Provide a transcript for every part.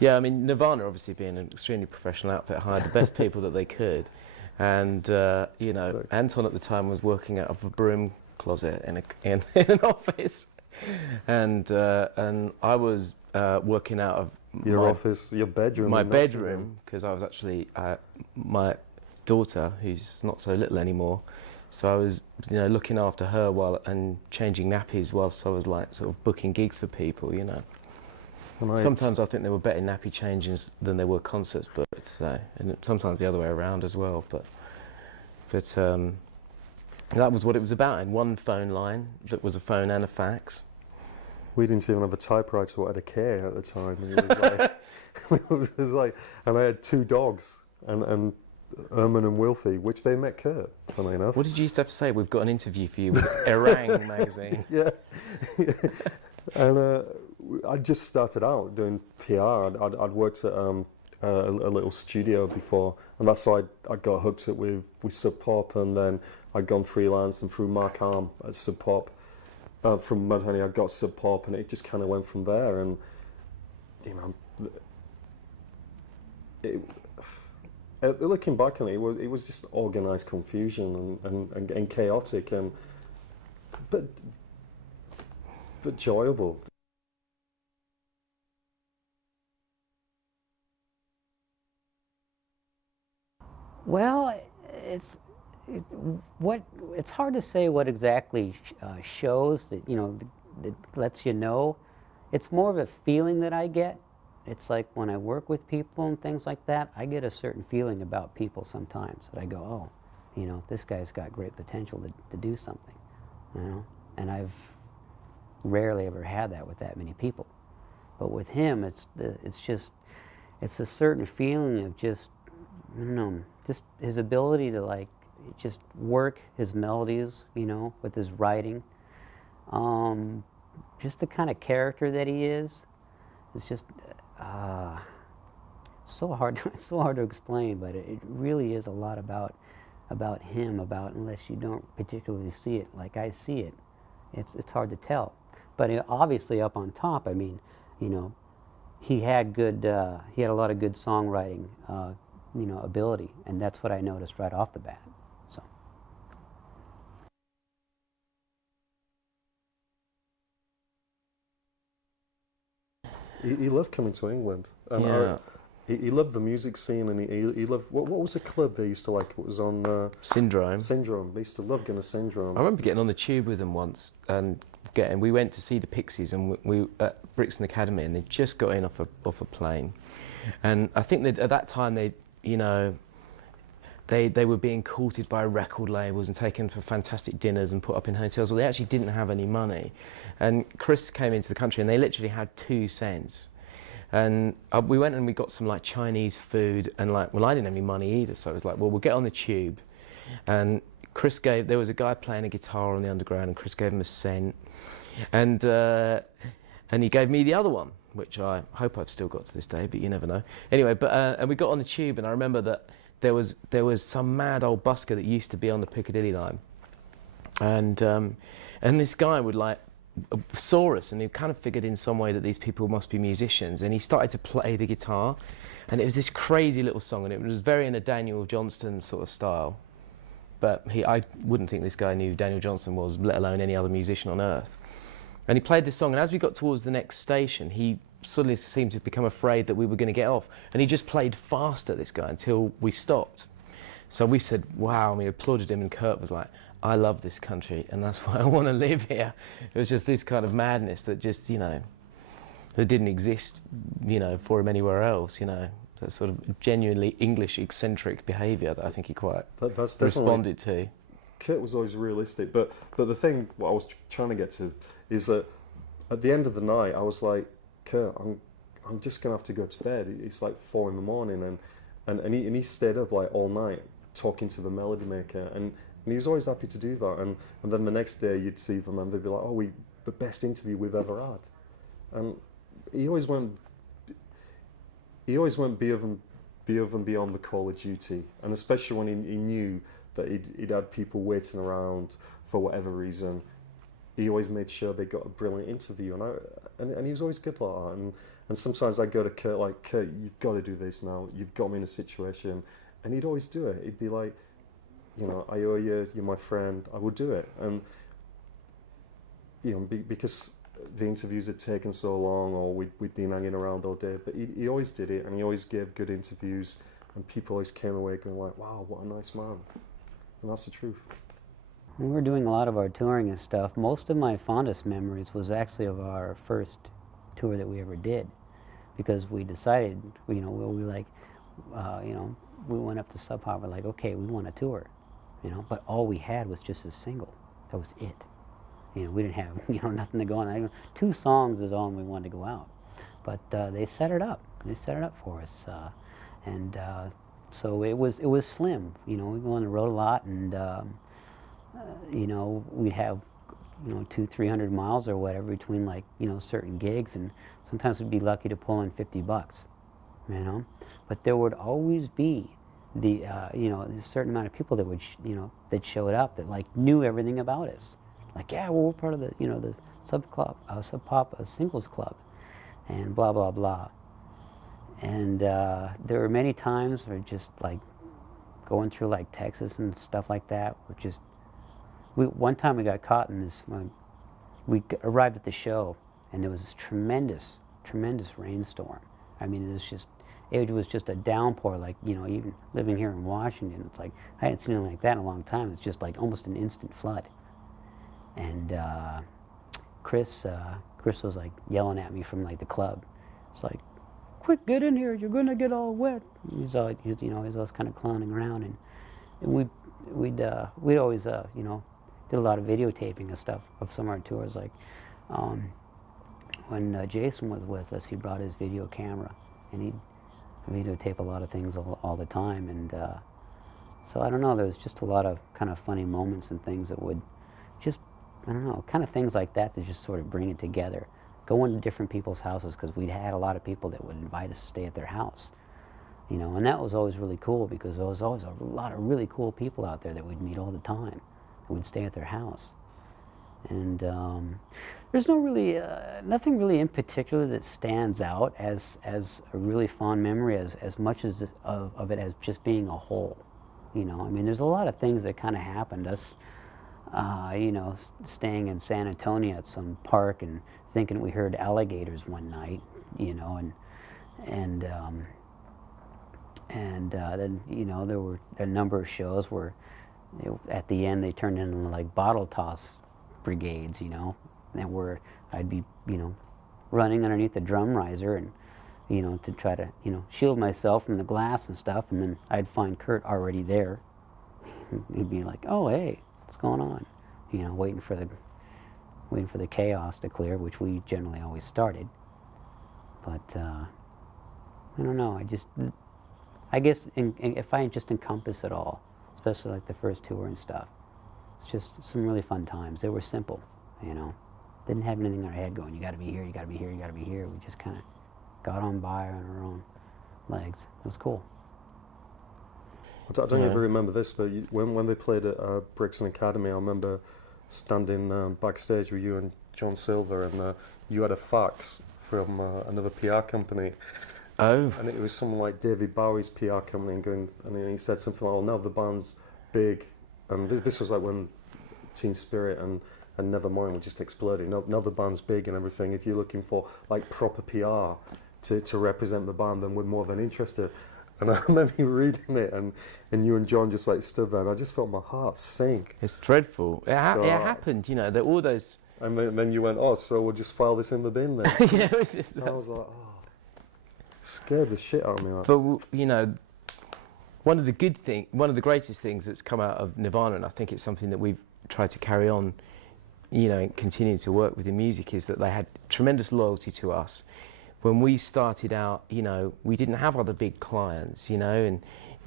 Yeah, I mean, Nirvana, obviously being an extremely professional outfit, hired the best people that they could. And, you know, Anton at the time was working out of a broom closet in an office. And I was working out of Your office, your bedroom. my bedroom, because I was actually my daughter, who's not so little anymore. So I was, you know, looking after her and changing nappies whilst I was like sort of booking gigs for people, you know. Sometimes I think they were better nappy changes than they were concerts, but and sometimes the other way around as well. But that was what it was about. In one phone line that was a phone and a fax. We didn't even have a typewriter or had a K at the time. It was like, it was like, and I had two dogs, and Erman and Wilfie, which they met Kurt, funnily enough. What did you used to have to say? We've got an interview for you with Erang magazine. Yeah. And I just started out doing PR. I'd worked at a little studio before, and that's how I got hooked up with Sub Pop, and then I'd gone freelance, and through Mark Arm at Sub Pop. From Mudhoney, I got Sub Pop, and it just kind of went from there. And you know, looking back on it, it was just organised confusion and chaotic, but enjoyable. Well, it's hard to say what exactly shows that, you know, that lets you know. It's more of a feeling that I get. It's like when I work with people and things like that, I get a certain feeling about people sometimes that I go, oh, you know, this guy's got great potential to do something, you know. And I've rarely ever had that with that many people. But with him, it's a certain feeling of just, I don't know, just his ability to like just work his melodies, you know, with his writing. Just the kind of character that he is. It's just so hard to explain, but it really is a lot about him. Unless you don't particularly see it like I see it, it's hard to tell. But obviously, up on top, I mean, you know, he had a lot of good songwriting, you know, ability, and that's what I noticed right off the bat. So. He loved coming to England. And Yeah. He loved the music scene, and he loved what was the club they used to like? It was on Syndrome. Syndrome. They used to love going to Syndrome. I remember getting on the tube with them once and we went to see the Pixies, and we at Brixton Academy, and they just got in off a plane, and I think that at that time they were being courted by record labels and taken for fantastic dinners and put up in hotels. Well, they actually didn't have any money, and Chris came into the country and they literally had 2 cents. And we went and we got some like Chinese food, and like, well, I didn't have any money either, so I was like, well, we'll get on the tube. And there was a guy playing a guitar on the Underground, and Chris gave him a cent, and he gave me the other one, which I hope I've still got to this day, but you never know. Anyway, and we got on the tube, and I remember that there was some mad old busker that used to be on the Piccadilly line, and this guy would like saw us, and he kind of figured in some way that these people must be musicians, and he started to play the guitar, and it was this crazy little song, and it was very in a Daniel Johnston sort of style, but I wouldn't think this guy knew who Daniel Johnston was, let alone any other musician on earth. And he played this song, and as we got towards the next station, he suddenly seemed to become afraid that we were going to get off, and he just played faster, this guy, until we stopped. So we said, wow, and we applauded him, and Kurt was like, I love this country, and that's why I want to live here. It was just this kind of madness that just, you know, that didn't exist, you know, for him anywhere else, you know. That sort of genuinely English eccentric behaviour that I think he quite responded to. Kurt was always realistic, but the thing, what I was trying to get to, is that at the end of the night, I was like, Kurt, I'm just going to have to go to bed. It's like 4 in the morning, and he stayed up like all night talking to the melody maker, and he was always happy to do that. And then the next day you'd see them and they'd be like, oh, the best interview we've ever had. And he always went above and beyond the call of duty, and especially when he knew that he'd had people waiting around for whatever reason. he always made sure they got a brilliant interview, and he was always good like that. And sometimes I'd go to Kurt like, Kurt, you've got to do this now. You've got me in a situation, and he'd always do it. He'd be like, you know, I owe you. You're my friend. I will do it. And you know, because the interviews had taken so long, or we'd been hanging around all day, but he always did it, and he always gave good interviews, and people always came away going like, wow, what a nice man. And that's the truth. When we were doing a lot of our touring and stuff, most of my fondest memories was actually of our first tour that we ever did, because we decided, you know, we like, you know, we went up to Sub Pop, we're like, okay, we want a tour, you know, but all we had was just a single. That was it. You know, we didn't have, you know, nothing to go on. 2 songs is all we wanted to go out. But they set it up. They set it up for us. So it was slim. You know, we go on the road a lot, and you know, we'd have, you know, 200-300 miles or whatever between, like, you know, certain gigs, and sometimes we'd be lucky to pull in $50, you know. But there would always be the, you know, a certain amount of people that would, you know, that showed up that like knew everything about us. Like, yeah, well, we're part of the, you know, the Sub Pop Singles Club, and blah blah blah. And there were many times where just like going through like Texas and stuff like that, which just one time we got caught in this. We arrived at the show, and there was this tremendous rainstorm. I mean, it was just a downpour. Like, you know, even living here in Washington, it's like I hadn't seen anything like that in a long time. It's just like almost an instant flood. And Chris was like yelling at me from like the club. It's like, quick, get in here, you're gonna get all wet. He's always kind of clowning around, and we'd always you know, did a lot of videotaping and stuff of some of our tours. Like when Jason was with us, he brought his video camera, and he'd videotape a lot of things all the time. And so I don't know, there was just a lot of kind of funny moments and things that would just, I don't know, kind of things like that just sort of bring it together. Going to different people's houses, because we'd had a lot of people that would invite us to stay at their house, you know, and that was always really cool, because there was always a lot of really cool people out there that we'd meet all the time, and we'd stay at their house. And there's nothing really in particular that stands out as a really fond memory, as much as of it as just being a whole, you know. I mean, there's a lot of things that kind of happened. Us, you know, staying in San Antonio at some park and thinking we heard alligators one night, you know, and then, you know, there were a number of shows where at the end they turned into like bottle toss brigades, you know, and where I'd be, you know, running underneath the drum riser, and, you know, to try to, you know, shield myself from the glass and stuff, and then I'd find Kurt already there. He'd be like, oh, hey, what's going on? You know, waiting for the chaos to clear, which we generally always started. But I don't know. I guess if I just encompass it all, especially like the first tour and stuff, it's just some really fun times. They were simple, you know. Didn't have anything in our head going, you got to be here, you got to be here, you got to be here. We just kind of got on by on our own legs. It was cool. I don't ever remember this, but when they played at Brixton Academy, I remember standing backstage with you and John Silver, and you had a fax from another PR company. Oh. And it was someone like David Bowie's PR company, and he said something like, "Oh, now the band's big," and this was like when Teen Spirit and Nevermind were just exploding. Now the band's big and everything. If you're looking for like proper PR to represent the band, then we're more than interested. And I remember reading it, and you and John just like stood there, and I just felt my heart sink. It's dreadful. It happened, you know, that all those... And then you went, oh, so we'll just file this in the bin then. Yeah, it was just... And I was like, oh, scared the shit out of me. Like. But, you know, one of the greatest things that's come out of Nirvana, and I think it's something that we've tried to carry on, you know, and continue to work with in music, is that they had tremendous loyalty to us. When we started out, you know, we didn't have other big clients, you know, and,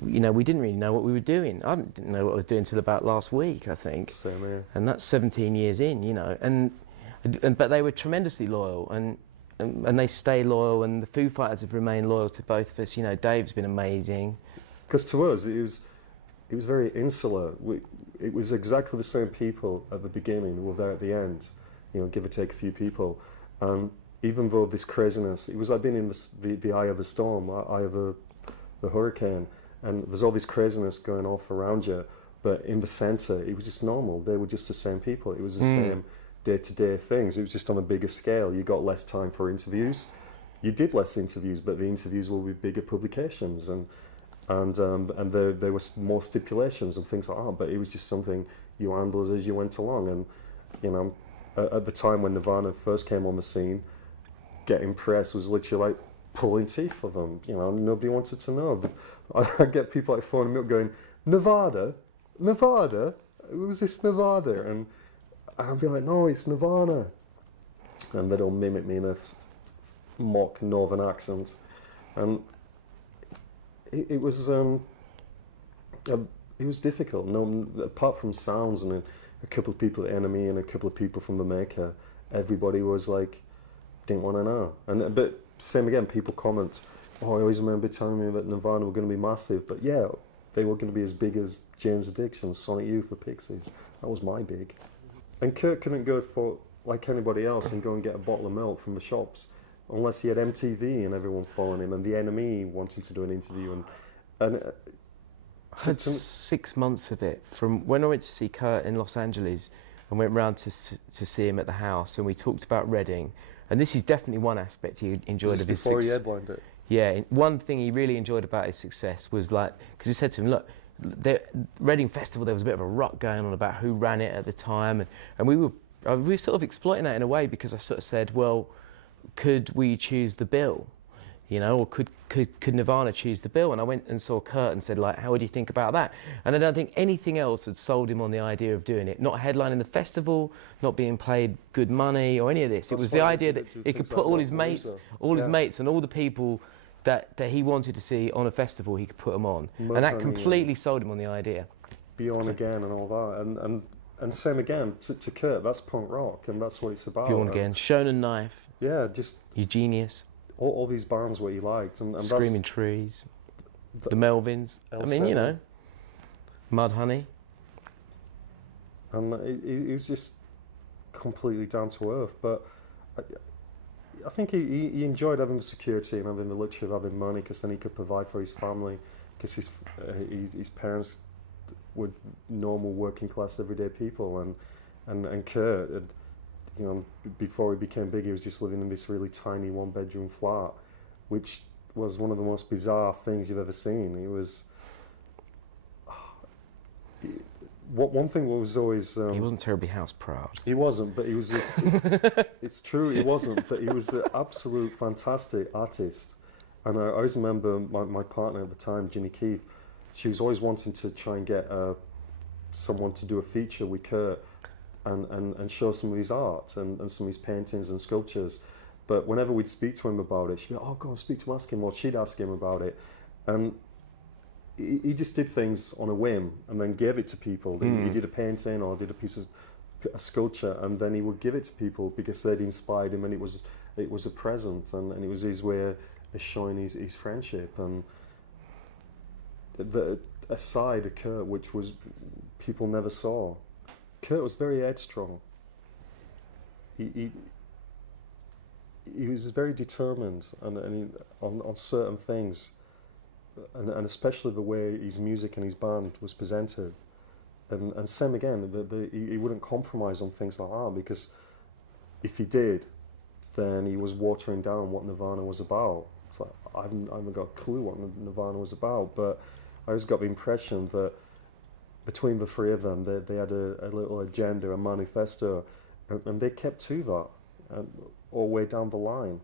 you know, we didn't really know what we were doing. I didn't know what I was doing until about last week, I think. Same here. And that's 17 years in, you know, but they were tremendously loyal, and they stay loyal, and the Foo Fighters have remained loyal to both of us. You know, Dave's been amazing. Because to us, it it was very insular. It was exactly the same people at the beginning who were there at the end, give or take a few people. And even though this craziness, it was like being in the eye of a storm, eye of the hurricane, and there's all this craziness going off around you, but in the center, it was just normal. They were just the same people. It was the same day-to-day things. It was just on a bigger scale. You got less time for interviews. You did less interviews, but the interviews were with bigger publications, and there was more stipulations and things like that. But it was just something you handled as you went along. And at the time when Nirvana first came on the scene, getting press was literally like pulling teeth for them. Nobody wanted to know. I get people like phoning me up going, Nevada, who's this Nevada? And I'll be like, no, it's Nirvana. And they'd all mimic me in a mock northern accent. And it was difficult. No, apart from sounds and a couple of people at Enemy and a couple of people from the Maker, everybody was like, didn't want to know. But same again, people comment, oh, I always remember telling me that Nirvana were going to be massive, but yeah, they were going to be as big as Jane's Addiction, Sonic Youth, or Pixies. That was my big. And Kurt couldn't go for like anybody else and go and get a bottle of milk from the shops unless he had MTV and everyone following him and the NME wanting to do an interview. And I had 6 months of it, from when I went to see Kurt in Los Angeles and went round to see him at the house, and we talked about Reading. And this is definitely one aspect he enjoyed of his before he headlined it? Yeah, one thing he really enjoyed about his success was like, because he said to him, look, the Reading Festival, there was a bit of a rut going on about who ran it at the time, and we were sort of exploiting that in a way, because I sort of said, well, could we choose the bill? Or could Nirvana choose the bill? And I went and saw Kurt and said, like, how would you think about that? And I don't think anything else had sold him on the idea of doing it. Not headlining the festival, not being paid good money or any of this. It was the idea that he could put all his mates, and all the people that he wanted to see on a festival, he could put them on. And that completely sold him on the idea. Beyond Again and all that. And same again, to Kurt, that's punk rock, and that's what it's about. Beyond Again, Shonen Knife. Yeah, just... Eugenius. All these bands what he liked, and Screaming Trees, the Melvins. I mean, Mudhoney. And he was just completely down to earth. But I think he enjoyed having the security and having the luxury of having money, because then he could provide for his family, because his parents were normal working class everyday people, and Kurt had, before he became big, he was just living in this really tiny one-bedroom flat, which was one of the most bizarre things you've ever seen. It was... one thing was always... he wasn't terribly house proud. He wasn't, but he was... It's true, he wasn't, but he was an absolute fantastic artist. And I always remember my partner at the time, Ginny Keith, she was always wanting to try and get someone to do a feature with Kurt, and show some of his art and some of his paintings and sculptures. But whenever we'd speak to him about it, she'd be like, oh, go and speak to him, ask him, or she'd ask him about it. And he just did things on a whim and then gave it to people. He did a painting or did a sculpture, and then he would give it to people because they'd inspired him, and it was a present, and it was his way of showing his friendship. And a side of Kurt which was people never saw. Kurt was very headstrong. He was very determined on certain things, and especially the way his music and his band was presented. And same again, he wouldn't compromise on things like that, because if he did, then he was watering down what Nirvana was about. It's like, I haven't got a clue what Nirvana was about, but I always got the impression that between the three of them, they had a little agenda, a manifesto, and they kept to that all the way down the line.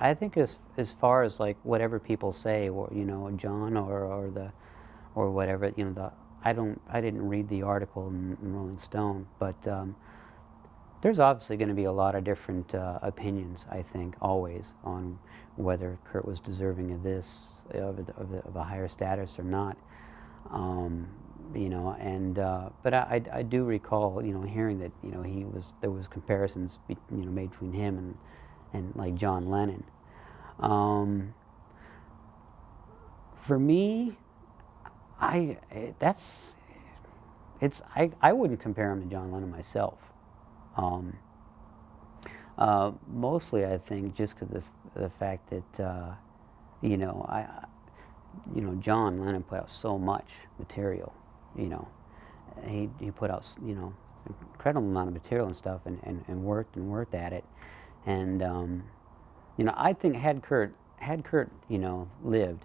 I think as far as like whatever people say, or John or whatever, I didn't read the article in Rolling Stone, but there's obviously going to be a lot of different opinions, I think, always, on whether Kurt was deserving of this, of a higher status or not. But I do recall, hearing that, there was comparisons, made between him and like John Lennon. For me, I that's it's I wouldn't compare him to John Lennon myself. Um, Mostly, I think, just because of the fact that you know John Lennon put out so much material. You know, he put out incredible amount of material and stuff, and worked at it, and I think had Kurt lived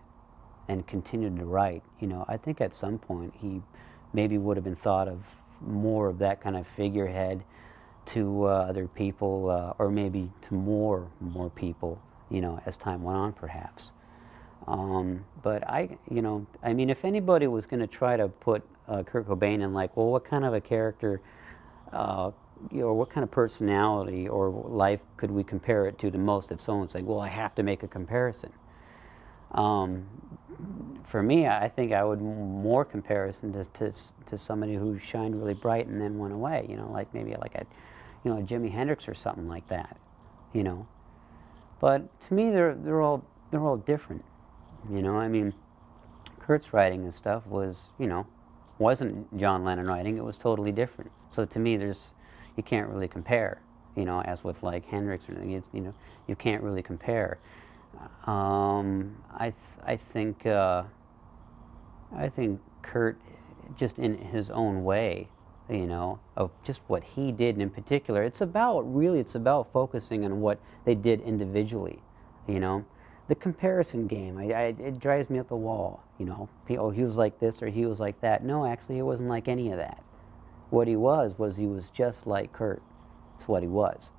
and continued to write, I think at some point he maybe would have been thought of more of that kind of figurehead to other people, or maybe to more people, as time went on, perhaps. But I mean, if anybody was going to try to put Kurt Cobain in, like, well, what kind of a character, what kind of personality or life could we compare it to the most? If someone's like, well, I have to make a comparison. For me, I think I would more comparison to somebody who shined really bright and then went away. Like maybe like a Jimi Hendrix or something like that. But to me, they're all different. I mean, Kurt's writing and stuff wasn't John Lennon writing. It was totally different. So to me, you can't really compare. As with like Hendrix or anything, you can't really compare. I think Kurt, just in his own way, of just what he did, and in particular, it's about focusing on what they did individually. The comparison game, it drives me up the wall. Oh, he was like this or he was like that. No, actually, he wasn't like any of that. What he was just like Kurt. It's what he was.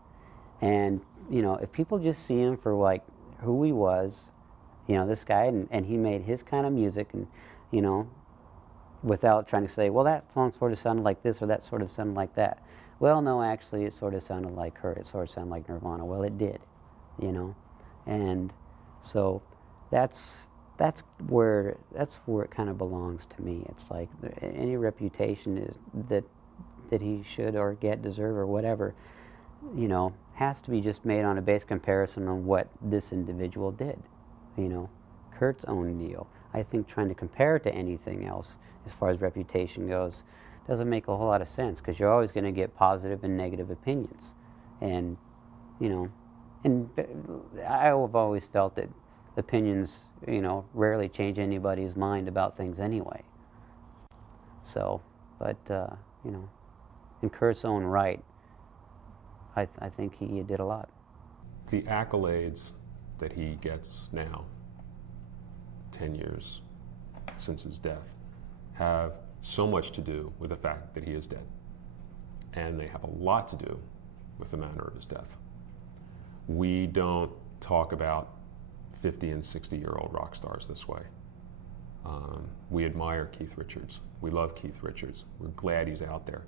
And if people just see him for like who he was, this guy, and he made his kind of music, and without trying to say, well, that song sort of sounded like this or that sort of sounded like that. Well, no, actually, it sort of sounded like Kurt. It sort of sounded like Nirvana. Well, it did, and so that's where it kind of belongs to me. It's like any reputation is that he should or deserve or whatever, has to be just made on a base comparison on what this individual did. Kurt's own deal. I think trying to compare it to anything else as far as reputation goes doesn't make a whole lot of sense, because you're always going to get positive and negative opinions. And and I've always felt that opinions rarely change anybody's mind about things anyway. So, but in Kurt's own right, I think he did a lot. The accolades that he gets now, 10 years since his death, have so much to do with the fact that he is dead. And they have a lot to do with the manner of his death. We don't talk about 50 and 60-year-old rock stars this way. We admire Keith Richards. We love Keith Richards. We're glad he's out there.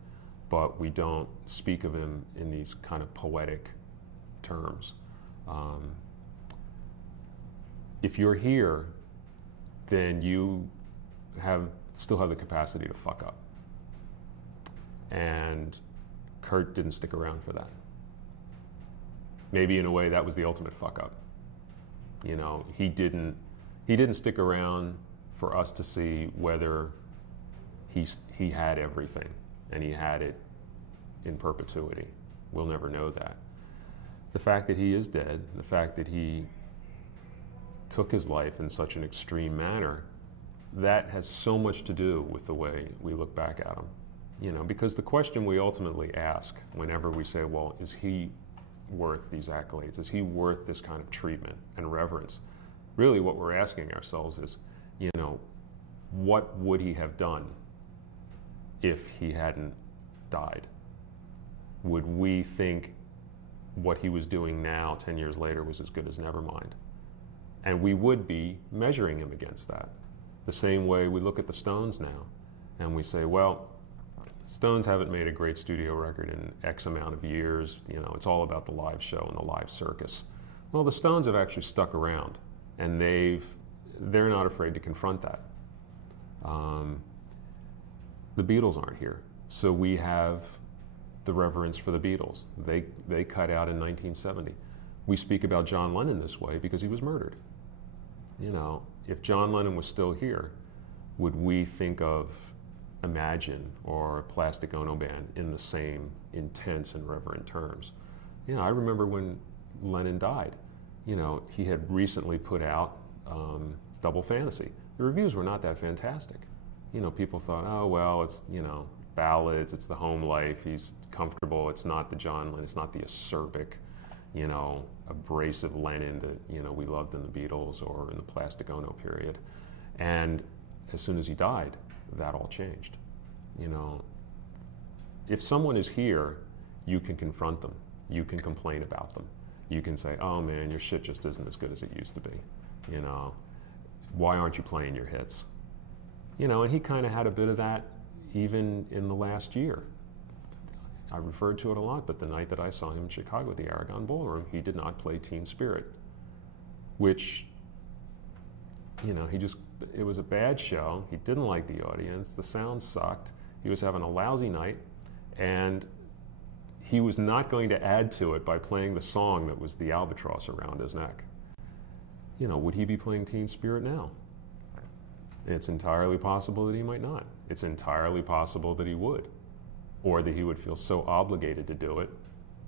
But we don't speak of him in these kind of poetic terms. If you're here, then you still have the capacity to fuck up. And Kurt didn't stick around for that. Maybe in a way that was the ultimate fuck up. He didn't stick around for us to see whether he had everything and he had it in perpetuity. We'll never know that. The fact that he is dead, the fact that he took his life in such an extreme manner, that has so much to do with the way we look back at him. Because the question we ultimately ask whenever we say, well, is he worth these accolades? Is he worth this kind of treatment and reverence? Really what we're asking ourselves is, what would he have done if he hadn't died? Would we think what he was doing now, 10 years later, was as good as Nevermind? And we would be measuring him against that. The same way we look at the Stones now, and we say, well, Stones haven't made a great studio record in X amount of years. It's all about the live show and the live circus. Well, the Stones have actually stuck around, and they're not afraid to confront that. The Beatles aren't here, so we have the reverence for the Beatles. They cut out in 1970. we speak about John Lennon this way because he was murdered. You know, if John Lennon was still here, would we think of Imagine or Plastic Ono Band in the same intense and reverent terms? You know, I remember when Lennon died, you know, he had recently put out Double Fantasy. The reviews were not that fantastic. You know, people thought, oh, well, it's, you know, ballads, it's the home life, he's comfortable, it's not the John Lennon, it's not the acerbic, you know, abrasive Lennon that, you know, we loved in the Beatles or in the Plastic Ono period. And as soon as he died, that all changed. You know, if someone is here, you can confront them, you can complain about them, you can say, oh man, your shit just isn't as good as it used to be. You know, why aren't you playing your hits? You know, and he kind of had a bit of that even in the last year. I referred to it a lot, but the night that I saw him in Chicago at the Aragon Ballroom, he did not play Teen Spirit, which, you know, it was a bad show. He didn't like the audience. The sound sucked. He was having a lousy night, and he was not going to add to it by playing the song that was the albatross around his neck. You know, would he be playing Teen Spirit now? It's entirely possible that he might not. It's entirely possible that he would, or that he would feel so obligated to do it,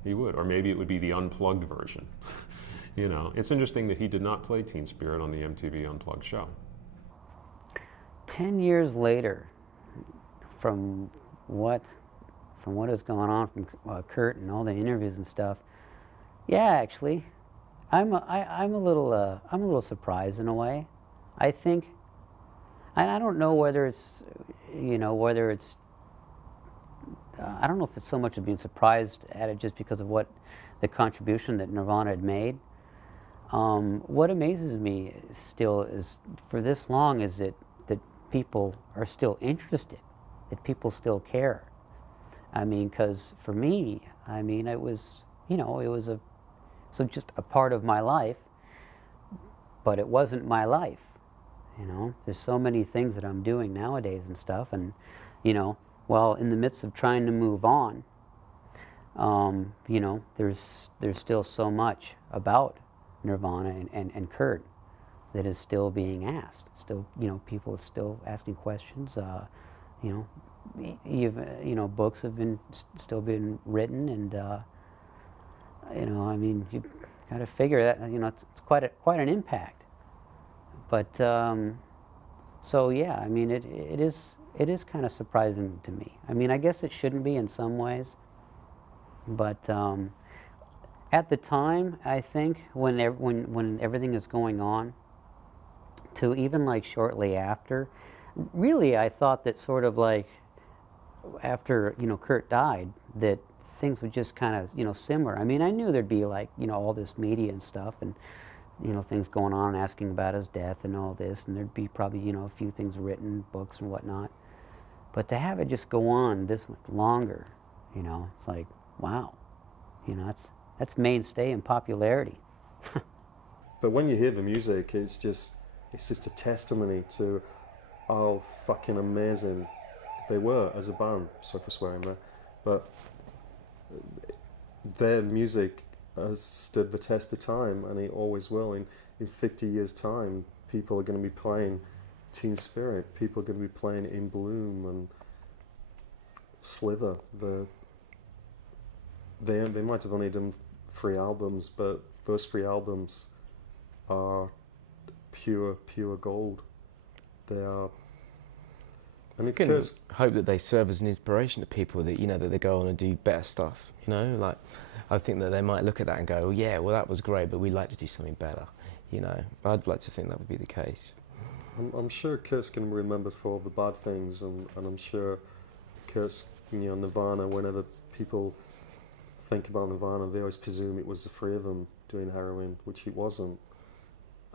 he would. Or maybe it would be the unplugged version. You know, it's interesting that he did not play Teen Spirit on the MTV Unplugged show. 10 years later, from what has gone on from Kurt and all the interviews and stuff, yeah, actually, I'm a little surprised in a way. I think, and I don't know whether it's, you know, I don't know if it's so much of being surprised at it just because of what the contribution that Nirvana had made. What amazes me still is, for this long, is that people are still interested, that people still care. I mean, because for me, I mean, it was, you know, it was just a part of my life, but it wasn't my life. You know, there's so many things that I'm doing nowadays and stuff, and, you know, while in the midst of trying to move on, you know, there's still so much about Nirvana and Kurt that is still being asked. Still, you know, people are still asking questions. You know, you know, books have still been written, and you know, I mean, you got to figure that, you know, it's quite an impact. But so yeah, I mean, it is kind of surprising to me. I mean, I guess it shouldn't be in some ways, but at the time, I think when everything is going on, to even like shortly after, really, I thought that sort of like after, you know, Kurt died, that things would just kind of, you know, simmer. I mean, I knew there'd be like, you know, all this media and stuff, and, you know, things going on asking about his death and all this, and there'd be probably, you know, a few things written, books and whatnot. But to have it just go on this much longer, you know, it's like, wow, you know, that's mainstay in popularity. But when you hear the music, it's just a testimony to how fucking amazing they were as a band. Sorry for swearing there, but their music has stood the test of time, and it always will. In 50 years' time, people are going to be playing Teen Spirit. People are going to be playing In Bloom and Slither. They might have only done 3 albums, but those 3 albums are pure gold. They are. And You can hope that they serve as an inspiration to people, that, you know, that they go on and do better stuff. You know, like, I think that they might look at that and go, oh, yeah, well, that was great, but we'd like to do something better. You know, I'd like to think that would be the case. I'm sure Kurt's going to be remembered for all the bad things, and I'm sure Kurt's, you know, Nirvana, whenever people think about Nirvana, they always presume it was the 3 of them doing heroin, which it wasn't.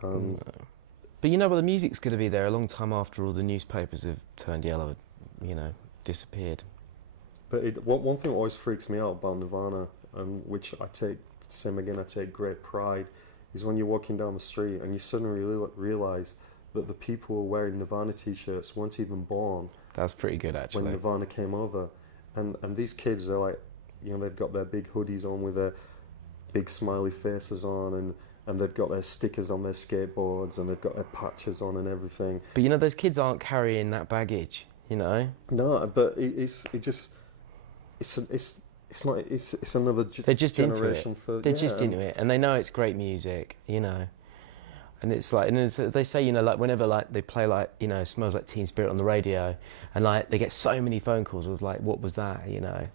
No. But you know, well, the music's going to be there a long time after all the newspapers have turned yellow, you know, disappeared. But one thing that always freaks me out about Nirvana, which I take great pride, is when you're walking down the street and you suddenly realise that the people who were wearing Nirvana t-shirts weren't even born. That's pretty good, actually. When Nirvana came over. And these kids are like, you know, they've got their big hoodies on with their, big smiley faces on, and they've got their stickers on their skateboards, and they've got their patches on and everything. But you know, those kids aren't carrying that baggage, you know? No, but it's another They're just into generation it. for They're just into it, and they know it's great music, you know. And it's like, and as they say, you know, like whenever like they play like, you know, Smells Like Teen Spirit on the radio, and like they get so many phone calls. I was like, what was that, you know?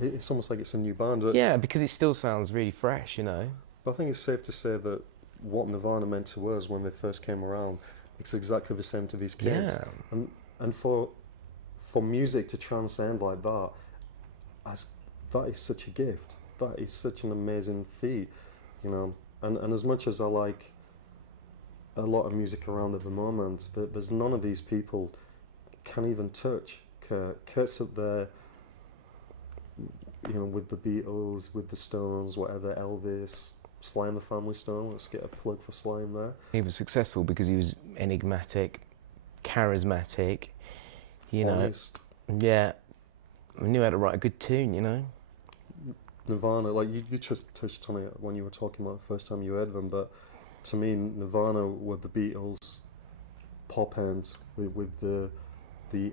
It's almost like it's a new band. Yeah, because it still sounds really fresh, you know. I think it's safe to say that what Nirvana meant to us when they first came around, it's exactly the same to these kids. Yeah. And for music to transcend like that, that is such a gift. That is such an amazing feat, you know. And as much as I like a lot of music around at the moment, there's none of these people can even touch Kurt. Kurt's up there, you know, with the Beatles, with the Stones, whatever, Elvis, Sly and the Family Stone. Let's get a plug for Sly in there. He was successful because he was enigmatic, charismatic, you Honest. know. Yeah, knew how to write a good tune, you know. Nirvana, like you just touched on it when you were talking about the first time you heard them, but to me, Nirvana were the Beatles' pop end with the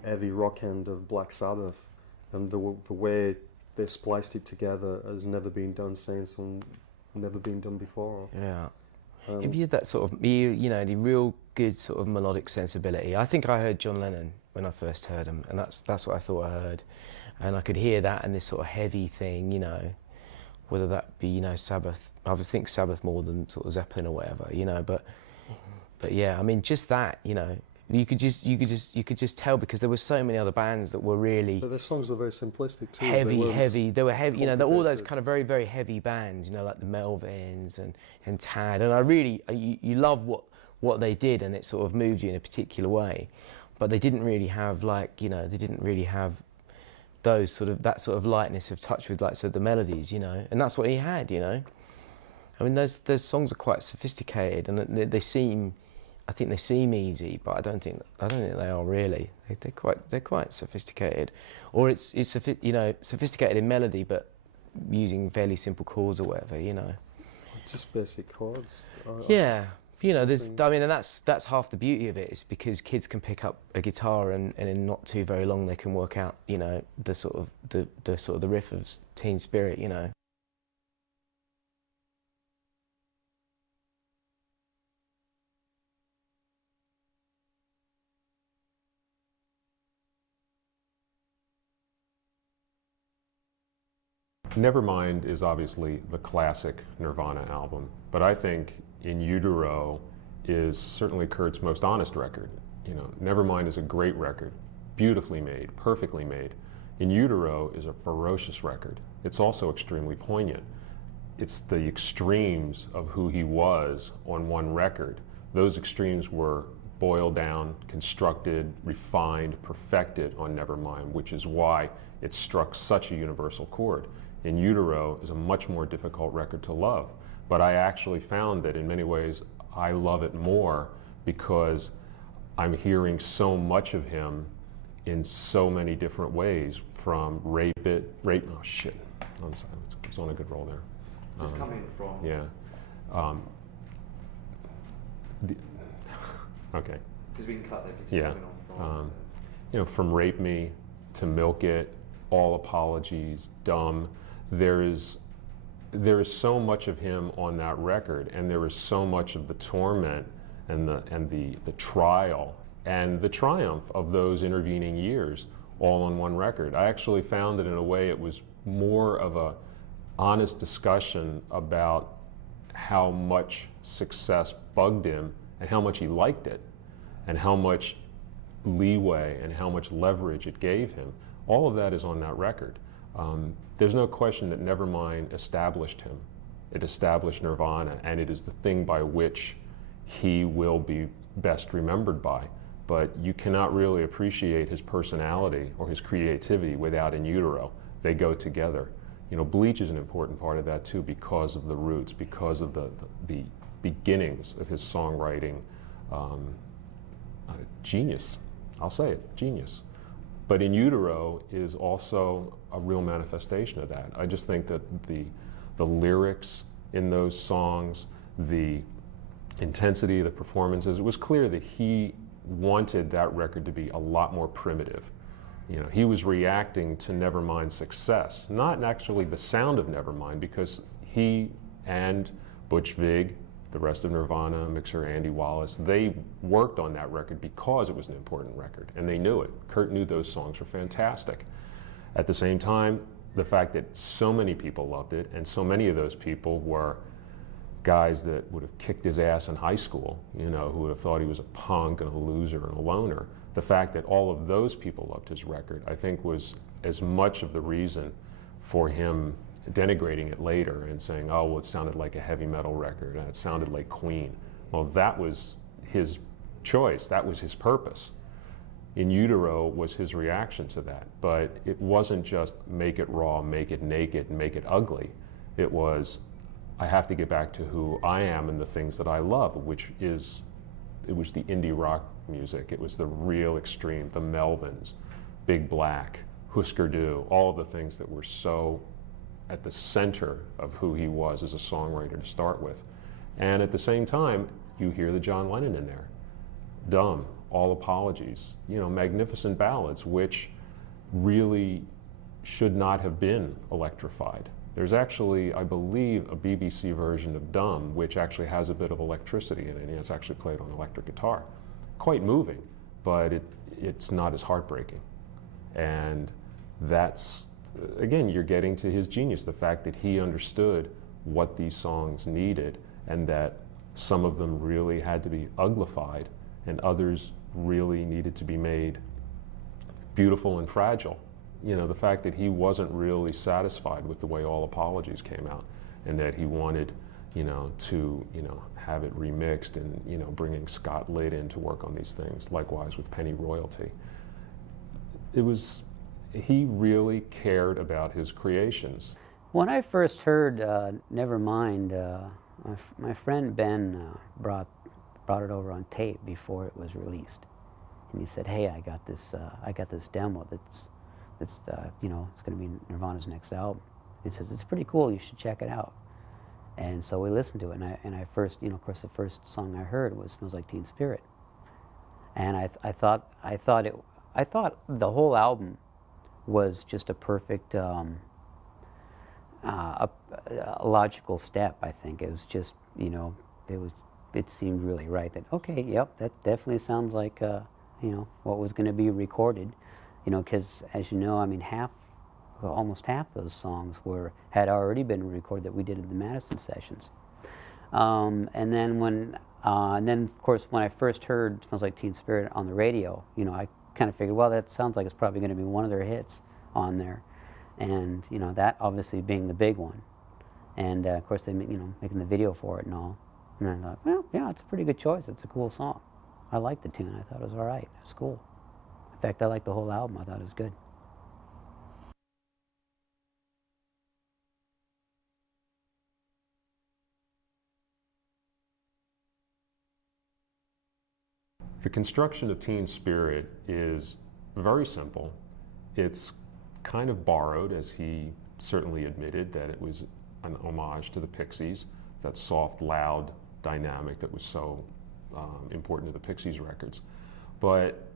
heavy rock end of Black Sabbath, and the way they spliced it together has never been done since and never been done before. Yeah. If you had that sort of, you know, the real good sort of melodic sensibility. I think I heard John Lennon when I first heard him, and that's what I thought I heard, and I could hear that and this sort of heavy thing, you know, whether that be, you know, Sabbath. I would think Sabbath more than sort of Zeppelin or whatever, you know, but yeah, I mean, just that, you know, you could just tell, because there were so many other bands that were really But their songs were very simplistic too. heavy. They were heavy, you know, all those complicated. kind of very, very heavy bands, you know, like the Melvins and Tad. And I really, you love what they did, and it sort of moved you in a particular way. But they didn't really have, like, you know, they didn't really have that sort of lightness of touch with, like, so the melodies, you know, and that's what he had, you know. I mean, those songs are quite sophisticated, and I think they seem easy, but I don't think they are really. They're quite sophisticated, or it's you know, sophisticated in melody, but using fairly simple chords or whatever, you know. Just basic chords. Yeah, you know, I mean, and that's half the beauty of it. Is because kids can pick up a guitar and in not too very long they can work out, you know, the sort of the riff of Teen Spirit, you know. Nevermind is obviously the classic Nirvana album, but I think In Utero is certainly Kurt's most honest record. You know, Nevermind is a great record, beautifully made, perfectly made. In Utero is a ferocious record. It's also extremely poignant. It's the extremes of who he was on one record. Those extremes were boiled down, constructed, refined, perfected on Nevermind, which is why it struck such a universal chord. In Utero is a much more difficult record to love, but I actually found that in many ways I love it more because I'm hearing so much of him in so many different ways, from oh shit, I'm sorry, I was on a good roll there. Just coming from... Yeah. Okay. Because we can cut that. Yeah. From, you know, from Rape Me to Milk It, All Apologies, Dumb, there is so much of him on that record, and there is so much of the torment and the trial and the triumph of those intervening years all on one record. I actually found that in a way it was more of a honest discussion about how much success bugged him and how much he liked it and how much leeway and how much leverage it gave him. All of that is on that record. There's no question that Nevermind established him. It established Nirvana, and it is the thing by which he will be best remembered by. But you cannot really appreciate his personality or his creativity without In Utero. They go together. You know, Bleach is an important part of that too, because of the roots, because of the beginnings of his songwriting. Genius, I'll say it, genius. But In Utero is also a real manifestation of that. I just think that the lyrics in those songs, the intensity of the performances. It was clear that he wanted that record to be a lot more primitive. You know, he was reacting to Nevermind's success, not actually the sound of Nevermind, because he and Butch Vig, the rest of Nirvana, mixer Andy Wallace, they worked on that record because it was an important record, and they knew it. Kurt knew those songs were fantastic. At the same time, the fact that so many people loved it, and so many of those people were guys that would have kicked his ass in high school, you know, who would have thought he was a punk and a loser and a loner. The fact that all of those people loved his record, I think, was as much of the reason for him denigrating it later and saying, oh, well, it sounded like a heavy metal record and it sounded like Queen. Well, that was his choice. That was his purpose. In Utero was his reaction to that. But it wasn't just make it raw, make it naked, and make it ugly. It was, I have to get back to who I am and the things that I love, which is, it was the indie rock music. It was the real extreme, the Melvins, Big Black, Husker Du, all of the things that were so at the center of who he was as a songwriter to start with. And at the same time, you hear the John Lennon in there. Dumb, All Apologies, you know, magnificent ballads, which really should not have been electrified. There's actually, I believe, a BBC version of Dumb, which actually has a bit of electricity in it, and it's actually played on electric guitar. Quite moving, but it's not as heartbreaking. And that's, again, you're getting to his genius, the fact that he understood what these songs needed, and that some of them really had to be uglified, and others really needed to be made beautiful and fragile. You know, the fact that he wasn't really satisfied with the way All Apologies came out, and that he wanted, you know, to, you know, have it remixed, and, you know, bringing Scott Litt in to work on these things, likewise with Penny Royalty. It was, he really cared about his creations. When I first heard Nevermind, my friend Ben brought it over on tape before it was released, and he said, "Hey, I got this demo that's you know, it's going to be Nirvana's next album." He says, "It's pretty cool. You should check it out." And so we listened to it, and I first, you know, of course, the first song I heard was "Smells Like Teen Spirit," and I thought the whole album was just a perfect a logical step. I think it was just, you know, it seemed really right that, okay, yep, that definitely sounds like you know, what was going to be recorded, you know, because as you know, I mean, almost half those songs had already been recorded that we did in the Madison sessions. And then of course, when I first heard "Smells Like Teen Spirit" on the radio, you know, I kind of figured, well, that sounds like it's probably going to be one of their hits on there, and you know, that obviously being the big one, and of course they, you know, making the video for it and all. And I thought, well, yeah, it's a pretty good choice. It's a cool song. I liked the tune. I thought it was all right. It was cool. In fact, I liked the whole album. I thought it was good. The construction of Teen Spirit is very simple. It's kind of borrowed, as he certainly admitted, that it was an homage to the Pixies, that soft, loud dynamic that was so important to the Pixies records. But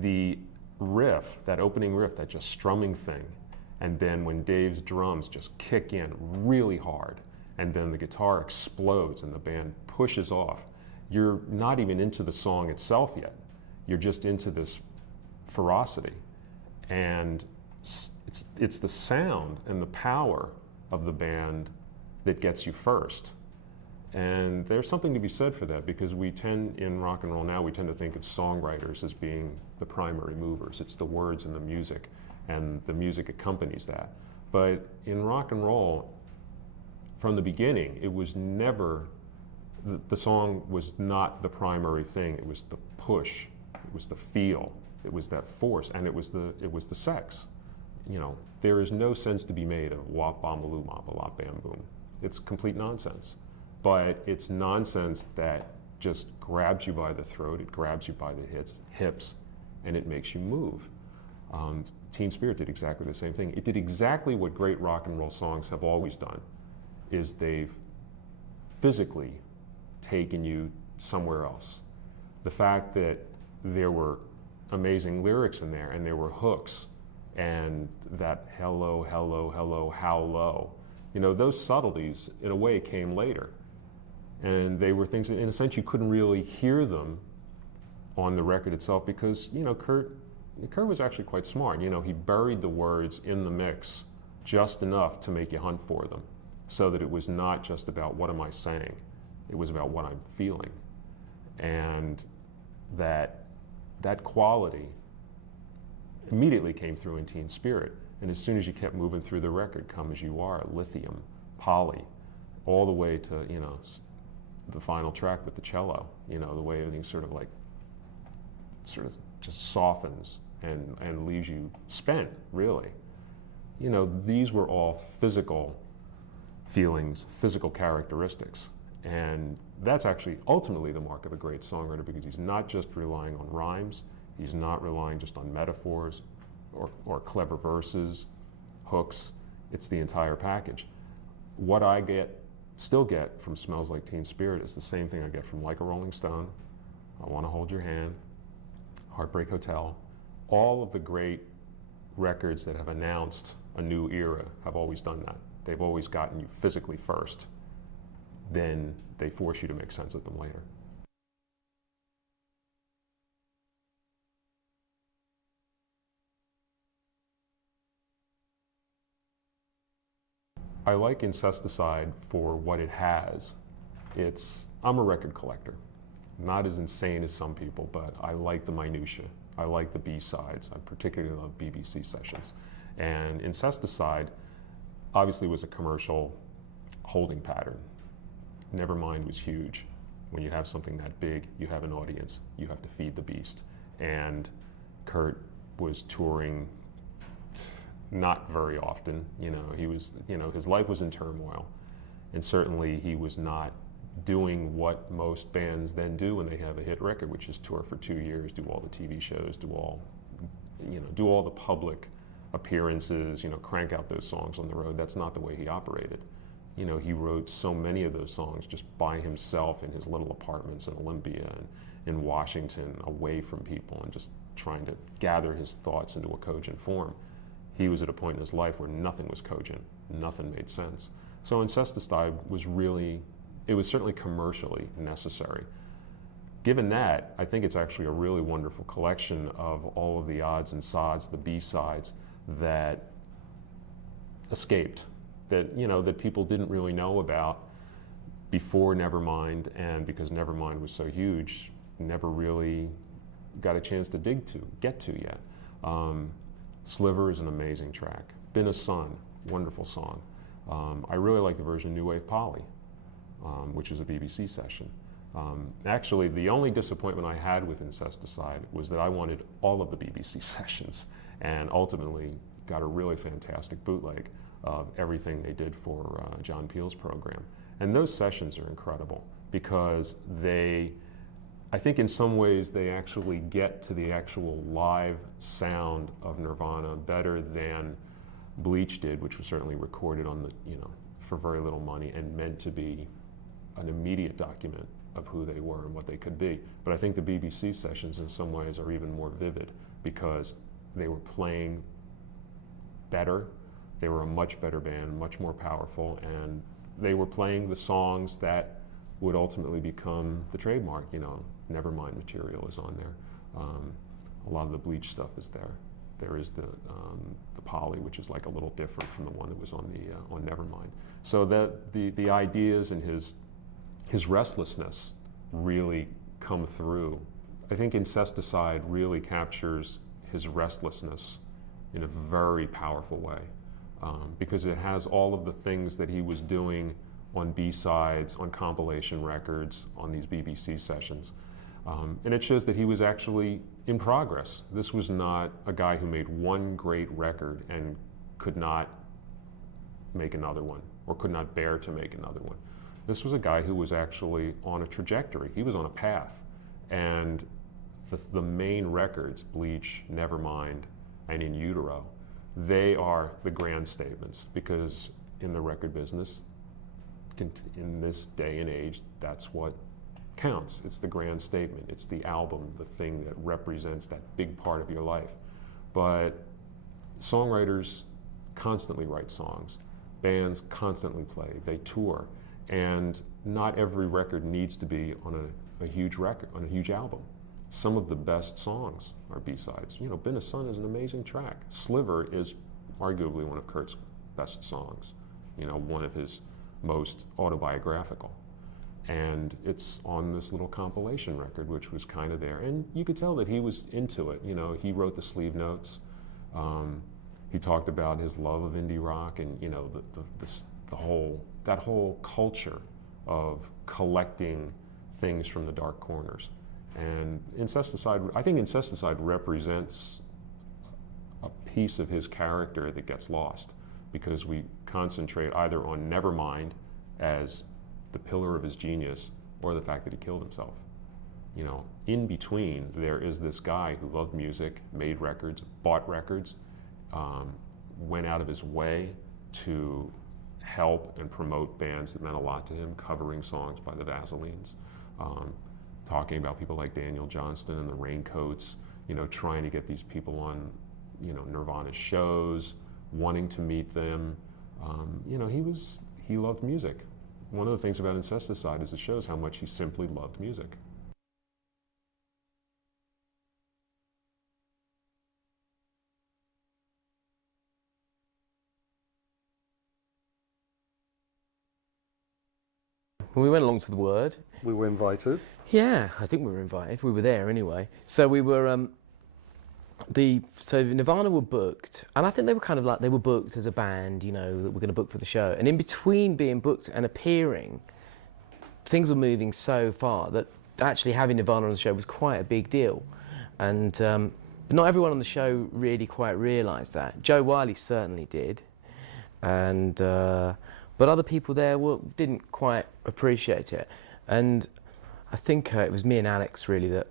the riff, that opening riff, that just strumming thing, and then when Dave's drums just kick in really hard, and then the guitar explodes and the band pushes off, you're not even into the song itself yet. You're just into this ferocity. And it's the sound and the power of the band that gets you first. And there's something to be said for that, because we tend, in rock and roll now, we tend to think of songwriters as being the primary movers. It's the words and the music accompanies that. But in rock and roll, from the beginning, it was never, the song was not the primary thing. It was the push, it was the feel, it was that force, and it was the sex. You know, there is no sense to be made of wop bombaloo mop bam boom. It's complete nonsense. But it's nonsense that just grabs you by the throat, it grabs you by the hips, and it makes you move. Teen Spirit did exactly the same thing. It did exactly what great rock and roll songs have always done, is they've physically taken you somewhere else. The fact that there were amazing lyrics in there and there were hooks and that hello, hello, hello, how low, you know, those subtleties in a way came later. And they were things that in a sense you couldn't really hear them on the record itself because, you know, Kurt was actually quite smart. You know, he buried the words in the mix just enough to make you hunt for them, so that it was not just about what am I saying, it was about what I'm feeling. And that quality immediately came through in Teen Spirit. And as soon as you kept moving through the record, Come As You Are, Lithium, Polly, all the way to, you know, the final track with the cello, you know, the way everything sort of just softens and leaves you spent, really. You know, these were all physical feelings, physical characteristics. And that's actually ultimately the mark of a great songwriter, because he's not just relying on rhymes, he's not relying just on metaphors or clever verses, hooks. It's the entire package. What I still get from Smells Like Teen Spirit is the same thing I get from Like a Rolling Stone, I Want to Hold Your Hand, Heartbreak Hotel. All of the great records that have announced a new era have always done that. They've always gotten you physically first, then they force you to make sense of them later. I like Incesticide for what it has. I'm a record collector. Not as insane as some people, but I like the minutia. I like the B-sides. I particularly love BBC sessions. And Incesticide obviously was a commercial holding pattern. Nevermind was huge. When you have something that big, you have an audience. You have to feed the beast. And Kurt was touring not very often. You know, his life was in turmoil. And certainly he was not doing what most bands then do when they have a hit record, which is tour for 2 years, do all the TV shows, do all the public appearances, crank out those songs on the road. That's not the way he operated. He wrote so many of those songs just by himself in his little apartments in Olympia and in Washington, away from people, and just trying to gather his thoughts into a cogent form. He was at a point in his life where nothing was cogent, nothing made sense. So Incesticide was certainly commercially necessary. Given that, I think it's actually a really wonderful collection of all of the odds and sods, the B-sides that escaped, that people didn't really know about before Nevermind, and because Nevermind was so huge, never really got a chance to get to yet. Sliver is an amazing track. Been a Sun, wonderful song. I really like the version New Wave Polly, which is a BBC session. Actually, the only disappointment I had with Incesticide was that I wanted all of the BBC sessions, and ultimately got a really fantastic bootleg of everything they did for John Peel's program. And those sessions are incredible because I think in some ways they actually get to the actual live sound of Nirvana better than Bleach did, which was certainly recorded on for very little money and meant to be an immediate document of who they were and what they could be. But I think the BBC sessions in some ways are even more vivid because they were playing better. They were a much better band, much more powerful, and they were playing the songs that would ultimately become the trademark. Nevermind material is on there. A lot of the Bleach stuff is there. There is the Polly, which is like a little different from the one that was on Nevermind. So that the ideas and his restlessness really come through. I think Incesticide really captures his restlessness in a very powerful way because it has all of the things that he was doing on B-sides, on compilation records, on these BBC sessions. And it shows that he was actually in progress. This was not a guy who made one great record and could not make another one or could not bear to make another one. This was a guy who was actually on a trajectory. He was on a path. And the main records, Bleach, Nevermind, and In Utero, they are the grand statements because in the record business, in this day and age, that's what counts. It's the grand statement. It's the album, the thing that represents that big part of your life. But songwriters constantly write songs. Bands constantly play. They tour. And not every record needs to be on a huge record, on a huge album. Some of the best songs are B-sides. You know, Been a Sun is an amazing track. Sliver is arguably one of Kurt's best songs. You know, one of his most autobiographical. And it's on this little compilation record, which was kind of there. And you could tell that he was into it. You know, he wrote the sleeve notes. He talked about his love of indie rock and, you know, that whole culture of collecting things from the dark corners. And Incesticide, I think Incesticide represents a piece of his character that gets lost because we concentrate either on Nevermind as the pillar of his genius or the fact that he killed himself. You know, in between, there is this guy who loved music, made records, bought records, went out of his way to help and promote bands that meant a lot to him, covering songs by the Vaselines, talking about people like Daniel Johnston and the Raincoats, you know, trying to get these people on, you know, Nirvana's shows, wanting to meet them. You know, he loved music. One of the things about Incesticide is it shows how much he simply loved music. When we went along to the Word. We were invited. Yeah, I think we were invited. We were there anyway. So we were, so Nirvana were booked, and I think they were kind of like, they were booked as a band, you know, that we're going to book for the show. And in between being booked and appearing, things were moving so far that actually having Nirvana on the show was quite a big deal. And but not everyone on the show really quite realised that. Joe Wiley certainly did, and but other people there didn't quite appreciate it. And I think it was me and Alex really that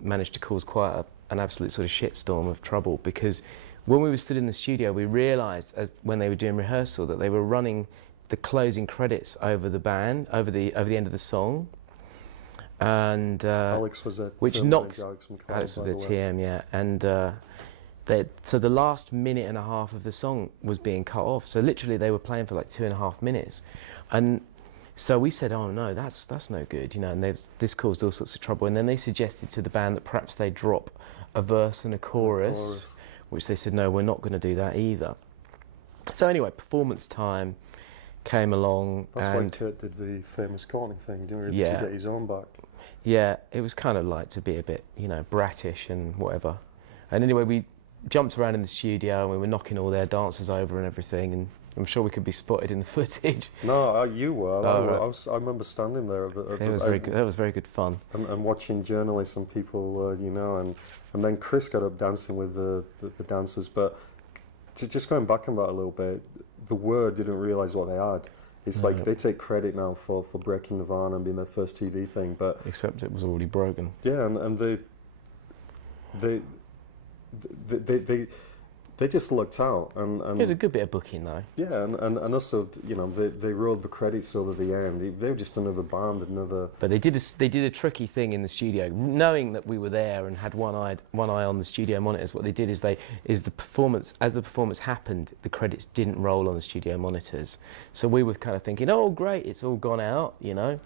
managed to cause quite an absolute sort of shitstorm of trouble, because when we were stood in the studio, we realised when they were doing rehearsal that they were running the closing credits over the band, over the end of the song. And Alex was at which TM, knocked Alex McCall, Alex was by at the way. TM, yeah. And so the last minute and a half of the song was being cut off. So literally they were playing for like 2.5 minutes. And so we said, oh no, that's no good, you know, and this caused all sorts of trouble. And then they suggested to the band that perhaps they drop a verse and a chorus, which they said, no, we're not going to do that either. So anyway, performance time came along. That's why and Kurt did the famous corning thing, didn't he? Yeah. To get his own back. yeah, it was kind of like to be a bit, you know, brattish and whatever. And anyway, we jumped around in the studio and we were knocking all their dancers over and everything, and I'm sure we could be spotted in the footage. No, you were. Oh, I remember standing there. It was very good. That was very good fun. And watching journalists and people, you know, and then Chris got up dancing with the dancers. But just going back on that a little bit, the Word didn't realise what they had. It's like they take credit now for breaking Nirvana and being their first TV thing, but Except it was already broken. yeah, and they just lucked out, and It was a good bit of booking though. yeah, and also, you know, they rolled the credits over the end. They were just another band, another. But they did a tricky thing in the studio, knowing that we were there and had one eye on the studio monitors. What they did is as the performance happened, the credits didn't roll on the studio monitors. So we were kind of thinking, oh great, it's all gone out, you know.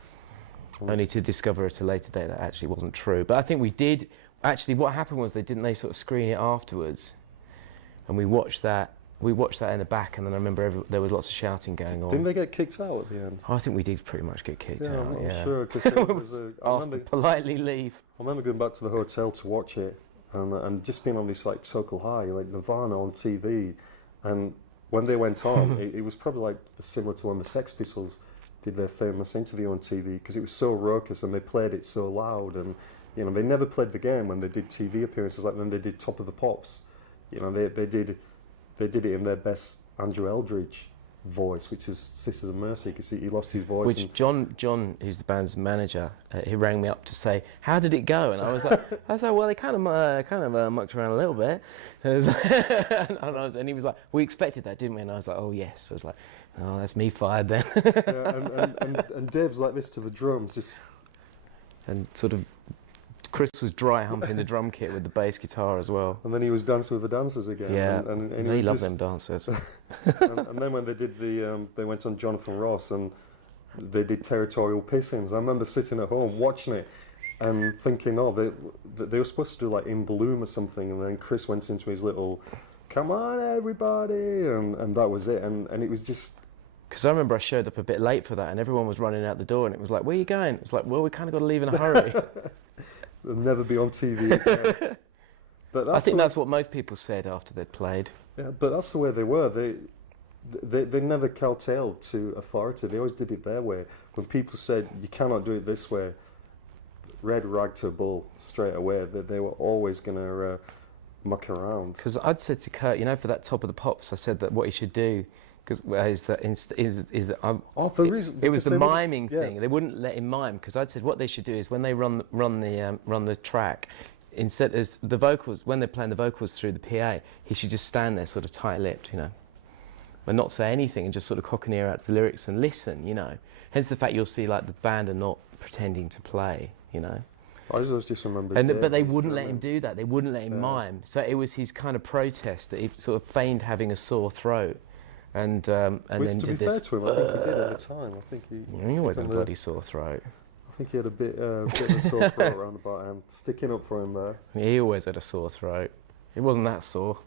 Only to discover at a later date that actually wasn't true. But I think we did. Actually, what happened was they sort of screen it afterwards, and we watched that in the back, and then I remember there was lots of shouting going on. Didn't they get kicked out at the end? I think we did pretty much get kicked out. I'm Yeah, sure, because I asked to politely leave. remember going back to the hotel to watch it, and just being on this like total high, like Nirvana on TV, and when they went on, it was probably like similar to when the Sex Pistols did their famous interview on TV, because it was so raucous and they played it so loud, and you know, they never played the game when they did TV appearances, like when they did Top of the Pops. You know, they did it in their best Andrew Eldridge voice, which is Sisters of Mercy, because he lost his voice. Which John, who's the band's manager, he rang me up to say, "How did it go?" And I was like, "Well, they kind of mucked around a little bit." And he was like, "We expected that, didn't we?" And I was like, "Oh yes." I was like, "Oh, that's me fired then." and Dave's like this to the drums, just And sort of, Chris was dry humping the drum kit with the bass guitar as well. and then he was dancing with the dancers again. Yeah, and he they was love just, them dancers. and then when they did they went on Jonathan Ross and they did Territorial Pissings. I remember sitting at home watching it and thinking, oh, they were supposed to do like In Bloom or something, and then Chris went into his little, "Come on, everybody," and that was it, and it was just. Because I remember I showed up a bit late for that, and everyone was running out the door, and it was like, "Where are you going?" It's like, "Well, we kind of got to leave in a hurry." They'll never be on TV again. But I think that's what most people said after they'd played. Yeah, but that's the way they were. They never kowtowed to authority. They always did it their way. When people said you cannot do it this way, red rag to a bull straight away. They were always going to muck around. Because I'd said to Kurt, for that Top of the Pops, I said that what he should do, because it was the miming thing. They wouldn't let him mime, because I'd said what they should do is when they run the track, instead as the vocals, when they're playing the vocals through the PA, he should just stand there sort of tight-lipped, and not say anything and just sort of cock an ear out to the lyrics and listen, Hence the fact you'll see like the band are not pretending to play, I always just remember. But they wouldn't let him do that. They wouldn't let him mime. So it was his kind of protest that he sort of feigned having a sore throat, and then to be did this. fair to him, I think he did at the time. I think He always had a bloody sore throat. I think he had a bit of a sore throat around about him, sticking up for him there. He always had a sore throat. It wasn't that sore.